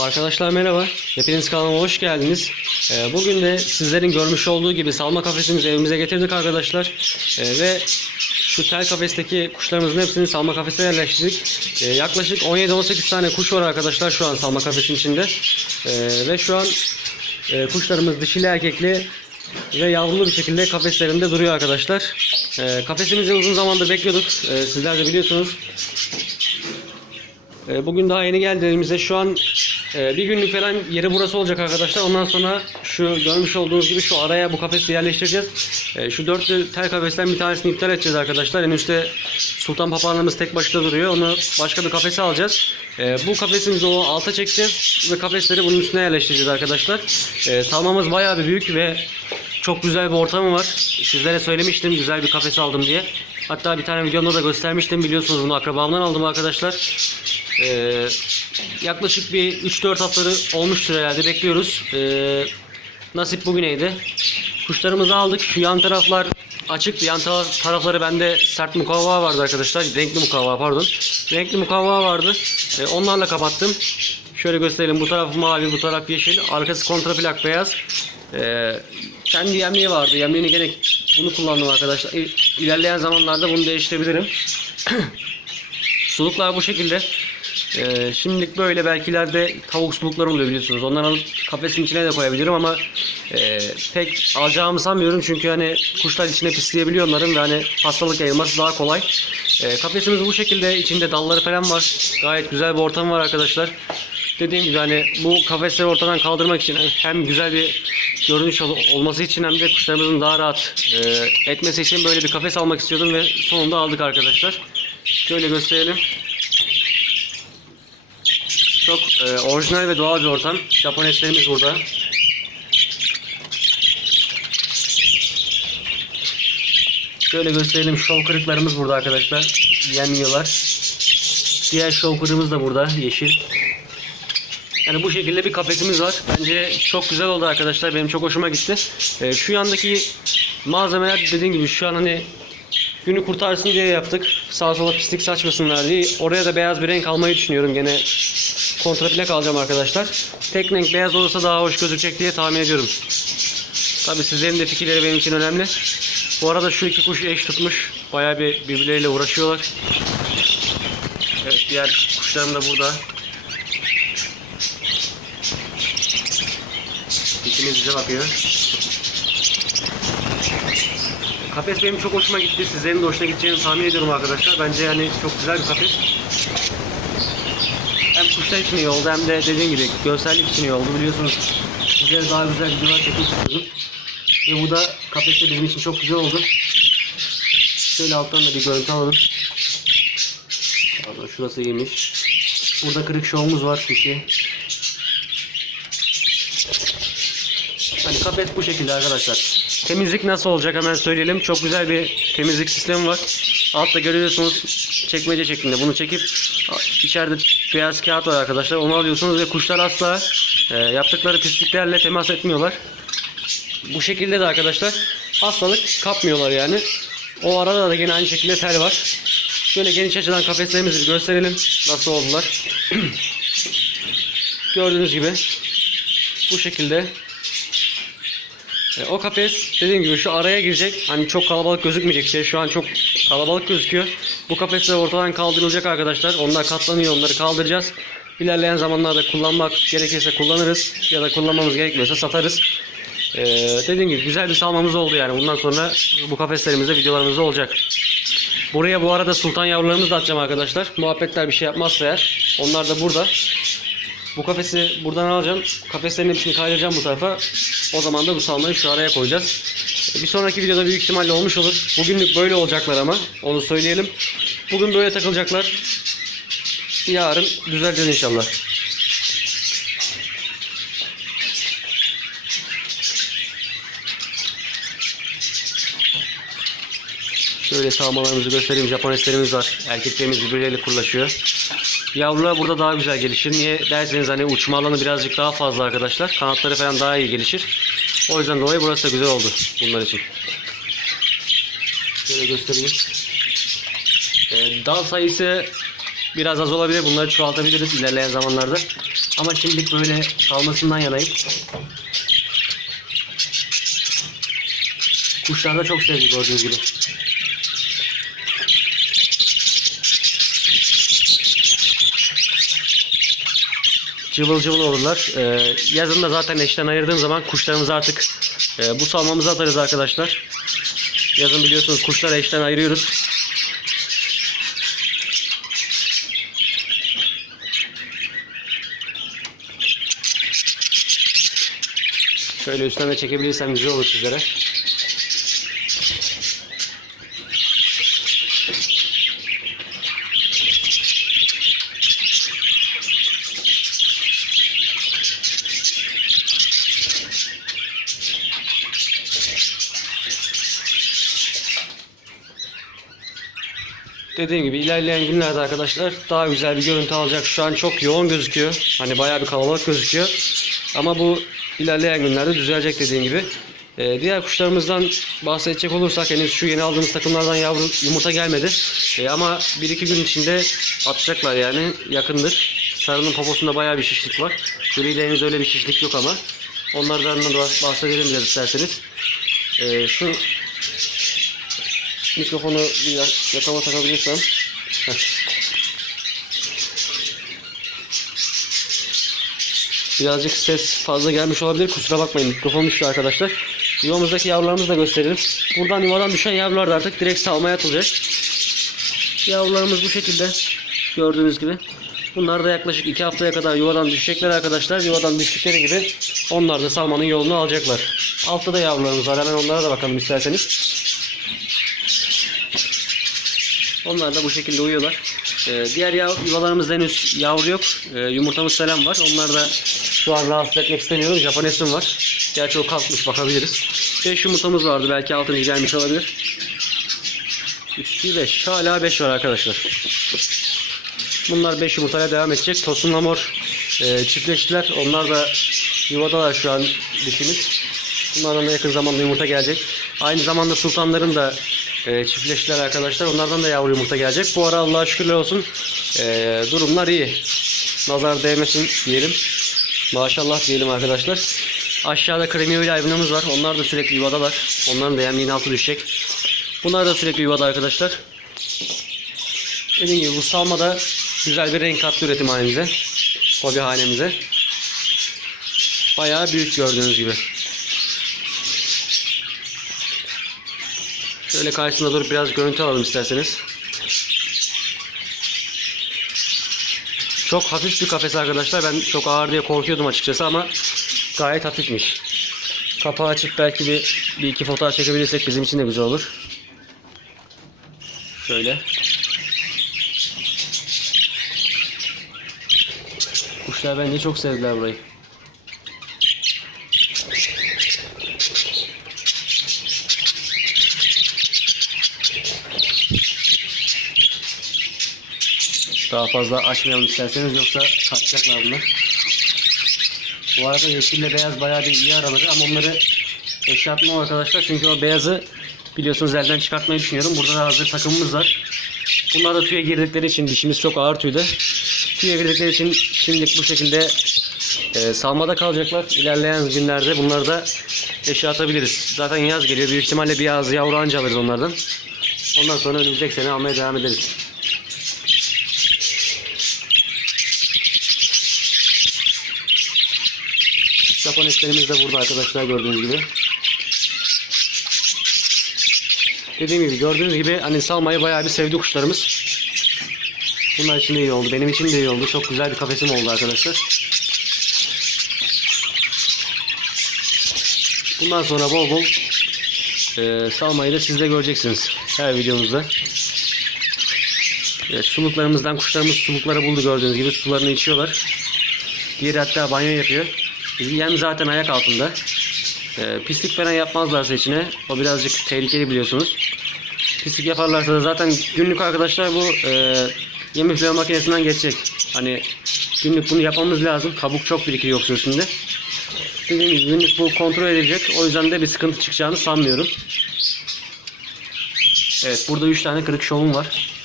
Arkadaşlar merhaba. Hepiniz kanalıma hoş geldiniz. Ee, Bugün de sizlerin görmüş olduğu gibi salma kafesimizi evimize getirdik arkadaşlar. Ee, Ve şu tel kafesteki kuşlarımızın hepsini salma kafese yerleştirdik. Ee, Yaklaşık 17-18 tane kuş var arkadaşlar şu an salma kafesin içinde. Ve şu an e, kuşlarımız dişili erkekli ve yavrulu bir şekilde kafeslerinde duruyor arkadaşlar. Kafesimizi uzun zamandır bekliyorduk. Sizler de biliyorsunuz. Bugün daha yeni geldi elimize. Şu an e, bir günlük falan yeri burası olacak arkadaşlar. Ondan sonra şu görmüş olduğunuz gibi şu araya bu kafesi yerleştireceğiz. E, Şu dörtlü tel kafesten bir tanesini iptal edeceğiz arkadaşlar. En üstte sultan papağanımız tek başına duruyor. Onu başka bir kafese alacağız. E, Bu kafesimizi o alta çekeceğiz ve kafesleri bunun üstüne yerleştireceğiz arkadaşlar. E, Salmamız bayağı bir büyük ve çok güzel bir ortamı var. Sizlere söylemiştim güzel bir kafes aldım diye. Hatta bir tane videomda da göstermiştim. Biliyorsunuz bunu akrabamdan aldım arkadaşlar. Ee, yaklaşık bir 3-4 haftaları olmuştur herhalde bekliyoruz. Ee, nasip bugüneydi. Kuşlarımızı aldık. Yan taraflar açıktı. Yan taraf- tarafları bende sert mukavva vardı arkadaşlar. Renkli mukavva pardon. Renkli mukavva vardı. Ee, onlarla kapattım. Şöyle gösterelim. Bu taraf mavi, bu taraf yeşil. Arkası kontraplak beyaz. Ee, kendi yemliği vardı. Yemliğini gene bunu kullandım arkadaşlar. İlerleyen zamanlarda bunu değiştirebilirim. Suluklar bu şekilde. Ee, şimdilik böyle belki ileride tavuk sulukları oluyor biliyorsunuz. Onları alıp kafesin içine de koyabilirim ama e, pek alacağımı sanmıyorum. Çünkü hani kuşlar içine pisleyebiliyor onların ve hani hastalık yayılması daha kolay. E, kafesimiz bu şekilde. içinde dalları falan var. Gayet güzel bir ortam var arkadaşlar. Dediğim gibi hani bu kafesleri ortadan kaldırmak için hem güzel bir görünüş ol- olması için hem de kuşlarımızın daha rahat e, etmesi için böyle bir kafes almak istiyordum ve sonunda aldık arkadaşlar. Şöyle gösterelim. Çok e, orijinal ve doğal bir ortam. Japoneslerimiz burada. Şöyle gösterelim. Şov kırıklarımız burada arkadaşlar. Yemiyorlar. Diğer şov kırığımız da burada. Yeşil. Yani bu şekilde bir kafesimiz var. Bence çok güzel oldu arkadaşlar. Benim çok hoşuma gitti. E, şu yandaki malzemeler dediğim gibi şu an hani günü kurtarsın diye yaptık. Sağa sola pislik saçmasınlar diye. Oraya da beyaz bir renk almayı düşünüyorum. Gene kontraplak alacağım arkadaşlar. Tek renk beyaz olursa daha hoş gözükecek diye tahmin ediyorum. Tabi sizlerin de fikirleri benim için önemli. Bu arada şu iki kuş eş tutmuş. Bayağı bir birbirleriyle uğraşıyorlar. Evet diğer kuşlarım da burada. İkimiz bize bakıyor. Kafes benim çok hoşuma gitti. Sizlerin de hoşuna gideceğini tahmin ediyorum arkadaşlar. Bence yani çok güzel bir kafes. Hem kuşlar için iyi oldu hem de dediğim gibi görsellik için iyi oldu. Biliyorsunuz sizlere daha güzel videolar çekmek istiyordum. Ve bu da kafeste bizim için çok güzel oldu. Şöyle alttan da bir görüntü alalım. Pardon şurası iyiymiş. Burada kırık şovumuz var kişi. Hani kafes bu şekilde arkadaşlar. Temizlik nasıl olacak hemen söyleyelim. Çok güzel bir temizlik sistemi var. Altta görüyorsunuz çekmece şeklinde. Bunu çekip içeride beyaz kağıt var arkadaşlar. Onu alıyorsunuz ve kuşlar asla e, yaptıkları pisliklerle temas etmiyorlar. Bu şekilde de arkadaşlar hastalık kapmıyorlar yani. O arada da yine aynı şekilde tel var. Şöyle geniş açıdan kafeslerimizi gösterelim. Nasıl oldular. Gördüğünüz gibi bu şekilde e, o kafes dediğim gibi şu araya girecek. Hani çok kalabalık gözükmeyecek şey. Şu an çok kalabalık gözüküyor. Bu kafesler ortadan kaldırılacak arkadaşlar. Onlar katlanıyor. Onları kaldıracağız. İlerleyen zamanlarda kullanmak gerekirse kullanırız. Ya da kullanmamız gerekmiyorsa satarız. Ee, dediğim gibi güzel bir salmamız oldu yani. Bundan sonra bu kafeslerimizde videolarımızda olacak. Buraya bu arada sultan yavrularımızı da atacağım arkadaşlar. Muhabbetler bir şey yapmazsa eğer. Onlar da burada. Bu kafesi buradan alacağım. Kafeslerin hepsini kaydıracağım bu tarafa. O zaman da bu salmayı şu araya koyacağız. Bir sonraki videoda büyük ihtimalle olmuş olur. Bugünlük böyle olacaklar ama. Onu söyleyelim. Bugün böyle takılacaklar. Yarın düzeleceğiz inşallah. Şöyle sağmalarımızı göstereyim. Japoneslerimiz var. Erkeklerimiz birbirleriyle kurlaşıyor. Yavrular burada daha güzel gelişir. Niye derseniz hani uçma alanı birazcık daha fazla arkadaşlar. Kanatları falan daha iyi gelişir. O yüzden dolayı burası da güzel oldu bunlar için. Şöyle göstereyim. Ee, dal sayısı biraz az olabilir. Bunları çoğaltabiliriz ilerleyen zamanlarda. Ama şimdilik böyle kalmasından yanayım. Kuşlar da çok sevdi gördüğünüz gibi. Cıvıl cıvıl olurlar. Ee, yazın da zaten eşten ayırdığım zaman kuşlarımızı artık e, bu salmamıza atarız arkadaşlar. Yazın biliyorsunuz kuşları eşten ayırıyoruz. Şöyle üstten de çekebilirsem güzel olur sizlere. Dediğim gibi ilerleyen günlerde arkadaşlar daha güzel bir görüntü alacak. Şu an çok yoğun gözüküyor. Hani bayağı bir kalabalık gözüküyor. Ama bu ilerleyen günlerde düzelecek dediğim gibi. Ee, diğer kuşlarımızdan bahsedecek olursak henüz şu yeni aldığımız takımlardan yavru yumurta gelmedi. Ee, ama 1-2 gün içinde atacaklar yani yakındır. Sarının poposunda bayağı bir şişlik var. Gri'de henüz öyle bir şişlik yok ama. Onlardan da bahsedelim biraz isterseniz. Ee, şu mikrofonu bir ya- yakama takabilirsem. Birazcık ses fazla gelmiş olabilir. Kusura bakmayın. Mikrofon düştü arkadaşlar. Yuvamızdaki yavrularımızı da gösterelim. Buradan yuvadan düşen yavrular da artık direkt salmaya atılacak. Yavrularımız bu şekilde. Gördüğünüz gibi. Bunlar da yaklaşık 2 haftaya kadar yuvadan düşecekler arkadaşlar. Yuvadan düştükleri gibi onlar da salmanın yolunu alacaklar. Altta da yavrularımız var. Hemen onlara da bakalım isterseniz. Onlar da bu şekilde uyuyorlar. Ee, diğer yav- yuvalarımızda henüz yavru yok. Ee, yumurtamız falan var. Onlar da şu an rahatsız etmek istemiyorum. Japonesim var. Gerçi o kalkmış bakabiliriz. 5 yumurtamız vardı. Belki 6. gelmiş olabilir. 3, 2, 5. Hala 5 var arkadaşlar. Bunlar 5 yumurtayla devam edecek. Tosunla mor e, çiftleştiler. Onlar da yuvadalar şu an dişimiz. Bunlardan da yakın zamanda yumurta gelecek. Aynı zamanda sultanların da e, çiftleştiler arkadaşlar. Onlardan da yavru yumurta gelecek. Bu ara Allah'a şükürler olsun e, durumlar iyi. Nazar değmesin diyelim. Maşallah diyelim arkadaşlar. Aşağıda kremiyo ile albinamız var. Onlar da sürekli yuvadalar. Onların da yemliğin altı düşecek. Bunlar da sürekli yuvada arkadaşlar. Dediğim gibi bu salmada güzel bir renk kattı üretim halimize. Hobi hanemize. Bayağı büyük gördüğünüz gibi. Şöyle karşısında durup biraz görüntü alalım isterseniz. Çok hafif bir kafes arkadaşlar. Ben çok ağır diye korkuyordum açıkçası ama gayet hafifmiş. Kapağı açıp belki bir, bir iki fotoğraf çekebilirsek bizim için de güzel olur. Şöyle. Kuşlar bence çok sevdiler burayı. Daha fazla açmayalım isterseniz yoksa kaçacaklar bunlar. Bu arada yeşille beyaz bayağı bir iyi araları ama onları eşya atmam arkadaşlar çünkü o beyazı biliyorsunuz elden çıkartmayı düşünüyorum. Burada da hazır takımımız var. Bunlar da tüye girdikleri için dişimiz çok ağır tüyde. Tüye girdikleri için şimdilik bu şekilde e, salmada kalacaklar. İlerleyen günlerde bunları da eşya atabiliriz. Zaten yaz geliyor. Büyük ihtimalle bir yaz yavru anca alırız onlardan. Ondan sonra önümüzdeki sene almaya devam ederiz. Japoneslerimiz de burada arkadaşlar gördüğünüz gibi. Dediğim gibi gördüğünüz gibi hani salmayı bayağı bir sevdi kuşlarımız. Bunlar için de iyi oldu. Benim için de iyi oldu. Çok güzel bir kafesim oldu arkadaşlar. Bundan sonra bol bol e, salmayı da siz de göreceksiniz her videomuzda. Evet, suluklarımızdan kuşlarımız sulukları buldu gördüğünüz gibi sularını içiyorlar. Diğeri hatta banyo yapıyor. Yem zaten ayak altında. E, pislik falan yapmazlarsa içine o birazcık tehlikeli biliyorsunuz. Pislik yaparlarsa da zaten günlük arkadaşlar bu e, yem üfleme makinesinden geçecek. Hani günlük bunu yapmamız lazım. Kabuk çok birikiyor yoksa üstünde. Dediğim gibi günlük bu kontrol edilecek. O yüzden de bir sıkıntı çıkacağını sanmıyorum. Evet burada 3 tane kırık şovum var.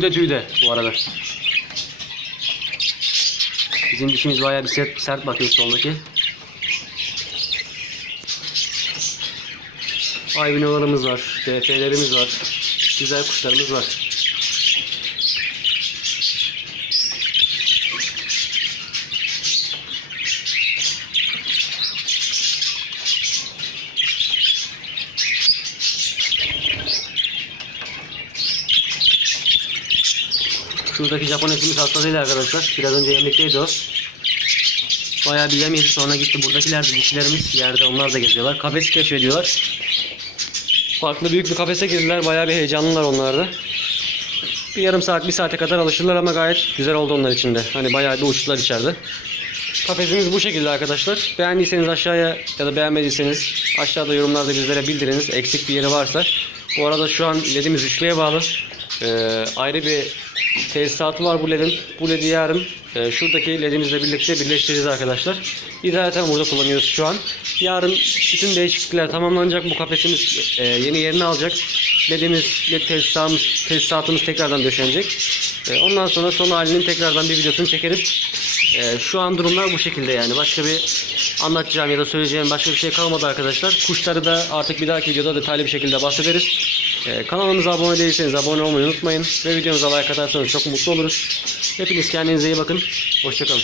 Üçü de tüyde bu arada. Bizim dişimiz bayağı bir sert, sert bakıyor soldaki. Albinolarımız var, DF'lerimiz var. Güzel kuşlarımız var. Şuradaki Japon ekimiz hasta değil arkadaşlar. Biraz önce yemekteydi o. Bayağı bir yem sonra gitti. Buradakiler de dişilerimiz yerde onlar da geziyorlar. Kafesi keşfediyorlar. Farklı büyük bir kafese girdiler. Bayağı bir heyecanlılar onlar da. Bir yarım saat, bir saate kadar alışırlar ama gayet güzel oldu onlar için de. Hani bayağı bir uçtular içeride. Kafesimiz bu şekilde arkadaşlar. Beğendiyseniz aşağıya ya da beğenmediyseniz aşağıda yorumlarda bizlere bildiriniz. Eksik bir yeri varsa. Bu arada şu an ledimiz üçlüye bağlı. Ee, ayrı bir tesisatı var bu ledin. Bu ledi yarın e, şuradaki ledimizle birlikte birleştireceğiz arkadaşlar. İdareten burada kullanıyoruz şu an. Yarın bütün değişiklikler tamamlanacak. Bu kafesimiz e, yeni yerini alacak. Ledimiz, led tesisatımız, tesisatımız tekrardan döşenecek. E, ondan sonra son halinin tekrardan bir videosunu çekeriz. E, şu an durumlar bu şekilde yani. Başka bir anlatacağım ya da söyleyeceğim başka bir şey kalmadı arkadaşlar. Kuşları da artık bir dahaki videoda detaylı bir şekilde bahsederiz. E, kanalımıza abone değilseniz abone olmayı unutmayın. Ve videomuza like atarsanız çok mutlu oluruz. Hepiniz kendinize iyi bakın. Hoşçakalın.